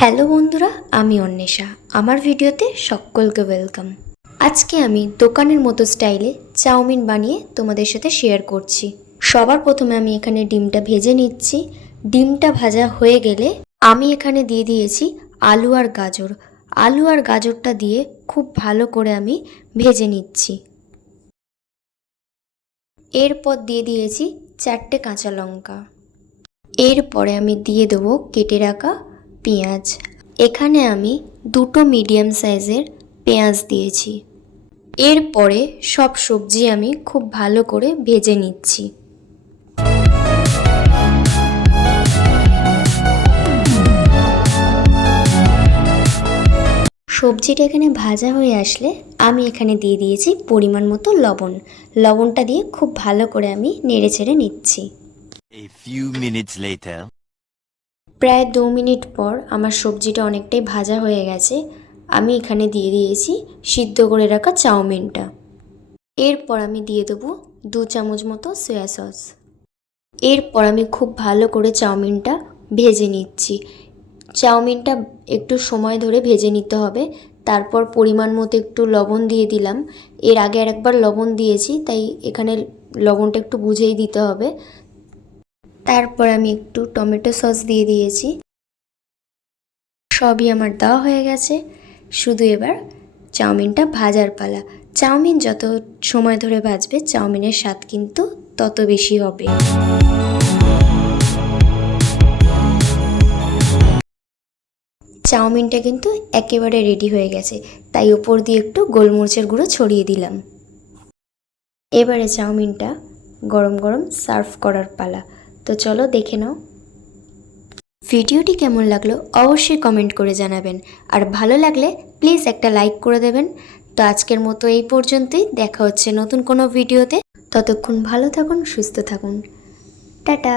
Hello বন্ধুরা, আমি অন্বেষা। আমার ভিডিওতে সকলকে ওয়েলকাম। আজকে আমি দোকানের মতো স্টাইলে চাউমিন বানিয়ে তোমাদের সাথে শেয়ার করছি। সবার প্রথমে আমি এখানে ডিমটা ভেজে নিচ্ছি। ডিমটা ভাজা হয়ে গেলে আমি এখানে দিয়ে দিয়েছি আলু আর গাজর। আলু আর গাজরটা দিয়ে খুব ভালো করে আমি ভেজে নিচ্ছি। এরপর দিয়ে দিয়েছি 4টে কাঁচা লঙ্কা। এরপরে আমি দিয়ে দেবো কেটে রাখা পেঁয়াজ। এখানে আমি 2টো মিডিয়াম সাইজের পেঁয়াজ দিয়েছি। এরপরে সব সবজি আমি খুব ভালো করে ভেজে নিচ্ছি। সবজিটা এখানে ভাজা হয়ে আসলে আমি এখানে দিয়ে দিয়েছি পরিমাণ মতো লবণ। লবণটা দিয়ে খুব ভালো করে আমি নেড়ে চেড়ে নিচ্ছি। A few minutes later. প্রায় 2 মিনিট পর আমার সবজিটা অনেকটাই ভাজা হয়ে গেছে। আমি এখানে দিয়ে দিয়েছি সিদ্ধ করে রাখা চাউমিনটা। এরপর আমি দিয়ে দেবো 2 চামচ মতো সয়া সস। এরপর আমি খুব ভালো করে চাউমিনটা ভেজে নিচ্ছি। চাউমিনটা একটু সময় ধরে ভেজে নিতে হবে। তারপর পরিমাণ মতো একটু লবণ দিয়ে দিলাম। এর আগে আরেকবার লবণ দিয়েছি, তাই এখানে লবণটা একটু বুঝেই দিতে হবে। তারপর আমি একটু টমেটো সস দিয়ে দিয়েছি। সবই আমার দেওয়া হয়ে গেছে, শুধু এবার চাউমিনটা ভাজার পালা। চাউমিন যত সময় ধরে ভাজবে চাউমিনের স্বাদ কিন্তু তত বেশি হবে। চাউমিনটা কিন্তু একেবারে রেডি হয়ে গেছে, তাই উপর দিয়ে একটু গোলমরিচের গুঁড়ো ছড়িয়ে দিলাম। এবারে চাউমিনটা গরম গরম সার্ভ করার পালা। তো চলো দেখে নাও। ভিডিওটি কেমন লাগলো অবশ্যই কমেন্ট করে জানাবেন, আর ভালো লাগলে প্লিজ একটা লাইক করে দেবেন। তো আজকের মতো এই পর্যন্তই, দেখা হচ্ছে নতুন কোনো ভিডিওতে। ততক্ষণ ভালো থাকুন, সুস্থ থাকুন, টাটা।